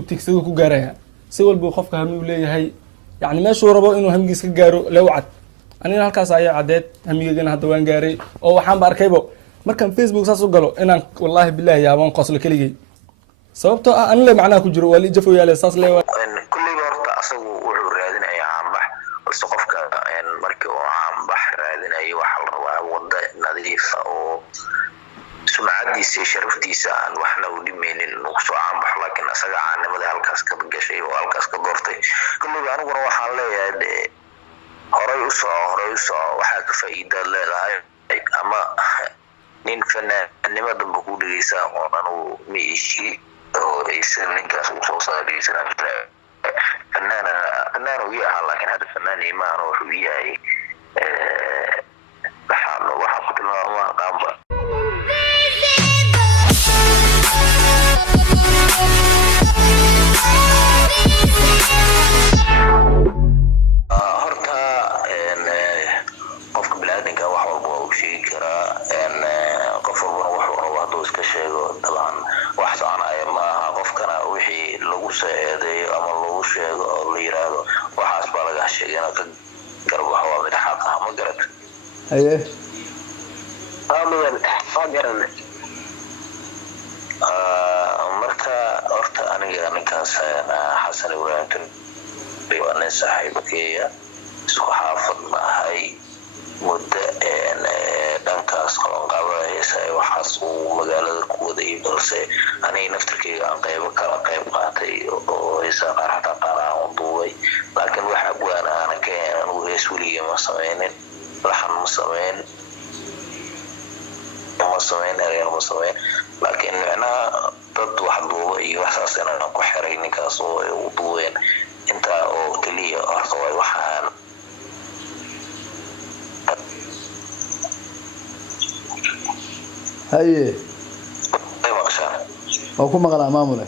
تكسده كجارها سوى البوخف هم ولا هي يعني ما شو ربوا إنه هم جيس كجارو لو عد أنا هالكاس عيا عدد هم يجينا هدوان جاري أو حام باركيبه مركب فيسبوك ساسو قالوا إن والله بالله يا أبوان قصل كلي سببته أنا اللي معناه كجرو واللي جفوا يا الأساس ليه إن كل يوم تأسوا وعرادنا أي عام بح والسقف كأن مركب عام بحر هذين أي وحل ووضع نظيف أو سمعتي شرفتي سان وحنا ودمين النقص عام بح لكن أسرع عن مدى هالكاس كبجشي وهالكاس كدورتي كل ما أنا وروح عليه هرايوسا وحاك فايدة لا أما نين فنان نما دم بقوليسا وأنا ميشي أو يصير نكاس وصوصا بيصير فنان وياها لكن هذا الفنان إيمان وياي بحال وحقت ما قام طبعا واحد أنا ما قفكنا وحي لو سعيدي أما لو شيء اللي يراده وحاسب على هالشيء أنا كقرب حوا من حقها ما قرأت. أيه. ما قرأنا. مرتا أنا كان سأنا حسن ورانتن بيوانا صاحبك يا سو حافظ ما هاي مدة dhankaas qaban qaabada Heesay waxaas uu magaalada ku waday balse anay naftirkeyga aan qayb qaatay oo Heesay qarxada qaraan duubay laakiin waxa Abwaan aan keenan uu Hees waliga ma sameeynin waxaan ma sameeyn laakiin ana dad wax duubay iyo waxaas inaan ku xiray ninkaas oo uu duubeen inta oo kaliya oo waxaan هاي أو كم قال أمامه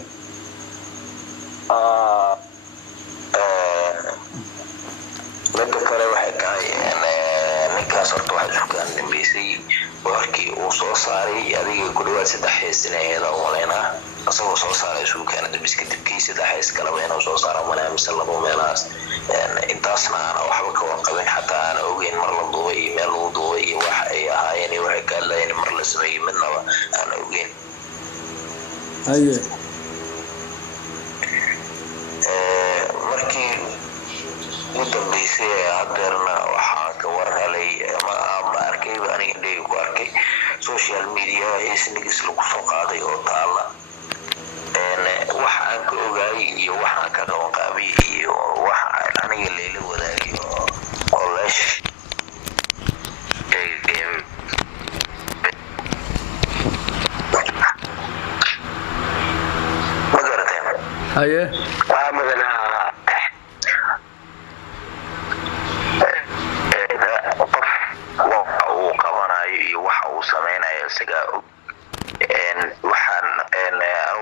بدك واحد أنا نكسرت واحد كان بيسي وحكي وصوصاري هذه كل واحد سدحيس هذا ولينا أصلا صوصاري شو كانت بسكت بكيس سدحيس كلامين وصوصار ولا مسلم وملاس أنت أصلا أنا وحبك وقبل حتى أنا أوجين مرة ضوي ملو ضوي وحي هايني وحكى لا يعني مرة سمي منه أنا أوجين أيه مركي مدن بيسي عبرنا وحاك ورها لي ما أركي بأني لي وأركي سوشيال ميديا إيش نجس لقصو قاضي أو طالع waxaan ka ogaay iyo waxaan ka qaban qaabiyay iyo waxa aniga leeyla wadaagay oo leesh magarateen haye madana waxa uu qabanayo iyo waxa uu sameynayo isaga waxaan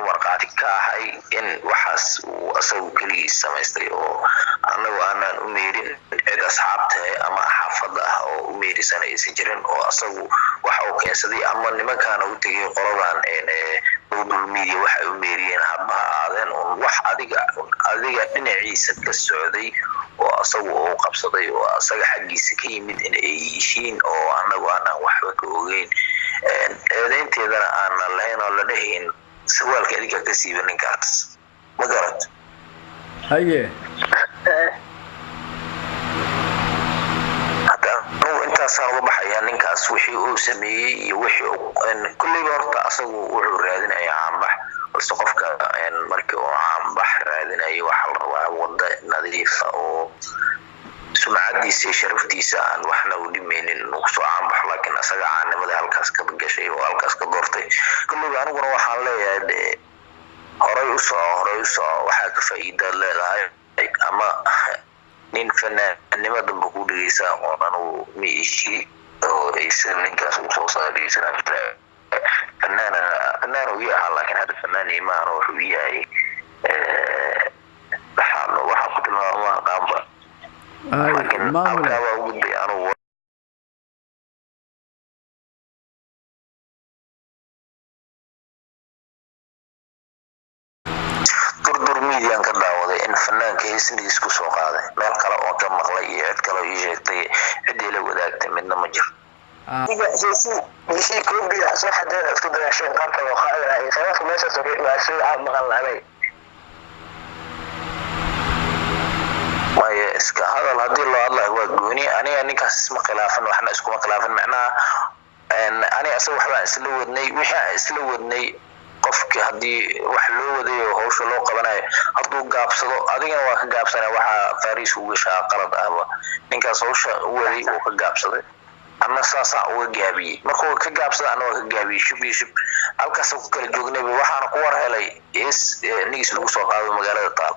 warqaati ka ahay in waxaas uu asagu kaliya samaystay oo anagu aanan u meerin cid asxaabta ama xaafada ah oo u meerisan aysan jirin oo asagu waxa uu keensaday ama nimankaana u tagay qoladan Dur-Dur media waxa u meeriyeen hadba aadan wax adiga dhinaciisa ka socday oo asagu uu qabsaday oo asaga xaqiisa ka yimid in ay yihiin oo anagu aanan waxba ka ogeyn eedeynteedana aan lahayn oo la dhahayn sawaalka adiga ka siiban ninkaas ma garad haye hada intaas aan uga baxaya ninkaas wixii uu sameeyay iyo wixii kulli horta asagu wuxuu raadinayaa caanbax balse qofka markii uu caanbax raadinayo waxa la rabaa wada nadiif oo سمعتي شرفتي سان وحنا ودمين النقص عام بح لكن أسرع عن مدى هالكاس كبجشي وهالكاس كدورتي كل ما أنا وروح عليه هرايوسا وحاك فايدة لا أما نين فنان نما دم بقوليسا وأنا ميشي أو يصير نكاس وصوصا بيصير فنان وياها لكن هذا الفنان إيمان وياي بحال وحقت ما قام ما Dur-Dur fiidiyaan ka daawaday in fanaanka heesnigiis ku soo qaaday meel kale oo ka maqlay iyo cid kale oo ii sheegtay cidii la wadaagtay midna ma jiro بشي كوبي صح حدا اسكو دا شيء قرطه وقاعده خلاص ما سوي ما سوي عام مقال علي ما اسك هذا الهدي الله هو gooni aniga ninkaas isma khilaafan waxna isku ma khilaafan macnaha aniga asoo waxba isla wadnay wixii isla wadnay qofki hadii wax loo wadayo hawsha loo qabanayo haduu gaabsado adigana waa ka gaabsanay waxa fariis uga shaqalad ahba ninkaas hawsha waday oo ka gaabsaday ama saasa oo gaabiyay markuu ka gaabsado anoo ka gaabiyay shub halkaas ku kala joognay waxaan ku war helay Nigis lagu soo qaado magaalada taal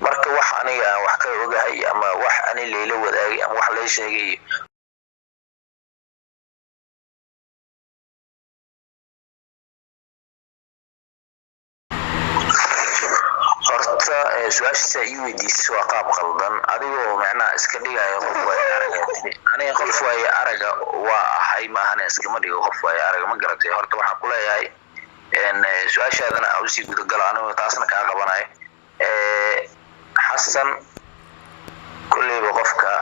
marka wax aniga wax ka ogahay ama wax ani leeyla wadaagay ama wax la sheegay horta su'aasha ay weydiisay waa qaab qaldan adigoo macnaa iska dhigayo qof way aragay aniga qof way araga waa ahay ma ahan iska ma dhigo qof way araga ma garatay horta waxaan ku leeyahay su'aashaadana aan si guud gal aniga taasna ka qabanay xasan kulli qofka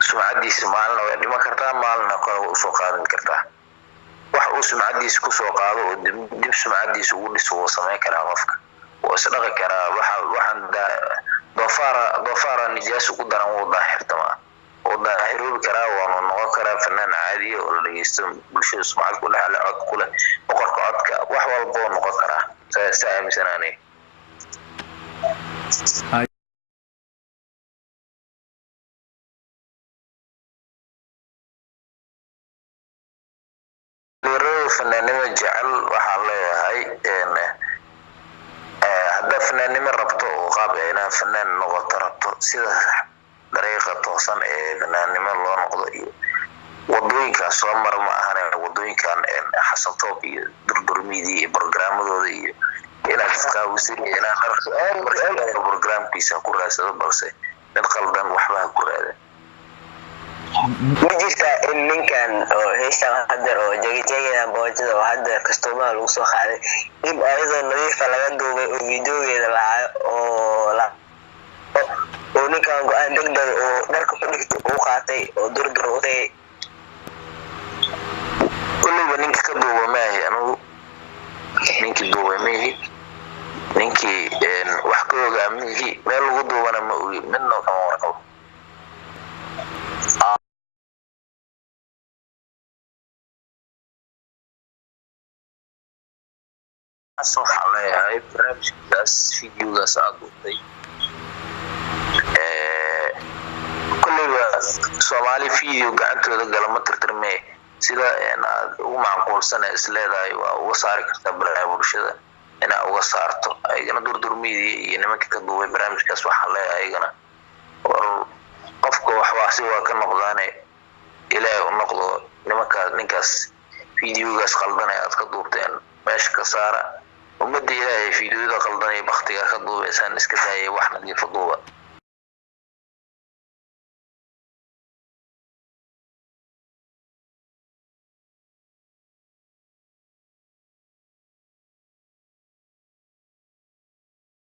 sumcadiisa maalna way dhima kartaa maalna kale u soo qaadan kartaa wax uu sumcadiisa ku soo qaado oo dib sumcadiisa ugu dhiso oo sameey kara qofka وصدق كرا وحن ضفارة نجاس قدرا وظاهر تمام وظاهر كرا ونقرا فنان عادي ولا يستم بشيء سمعت كلها على عد كله وقرق عدك وحول بون نقرا ساهم سناني فنان جعل وحلا هاي فنان من ربطه وقابعنا فنان نغط ربطه سيده طريقة توصن فنان من الله نقضي وضوين كان صمر معهنا وضوين كان حسن طوبي Dur-Dur ميدي برنامج ذي إلى تسقاوسي إلى برنامج كيسا كوراسة برسي من قلبا وحبها كوراسة مجلسة إن كان هيسا هذا أو جاي بوجود وهذا كستوما لوسو خالد إن أيضا نضيف على جنبه فيديو كذا أو لا وني كان قاعد نقدر نركب نكتب وقاتي ودور وتي كل بنيك كدوبة ما هي أنا نينك دوبة ما هي نينك وحكوا جامعي ما الغدو وأنا منه كمان ورقه صح عليها هاي برنامج بس فيديو ده ساعدوتي كل سوالي فيديو قعنتو ده قال ما ترترمي سيدا انا ومعقول سنه اسليداي waa saari karta barnaamijyada ina uga saarto ayagana Dur-Dur media iyo nimanka ka duubay barnaamijkaas waxa la ayagana qofka wax waasi waa ka noqdaane ilaa uu noqdo nimanka ninkaas fiidiyogaas qaldanay aad ka duubteen meesha ka saara ummadda ilaahay fiidiyoda qaldanay baqtiga ka duubaysan iska daayay wax nadiif duuba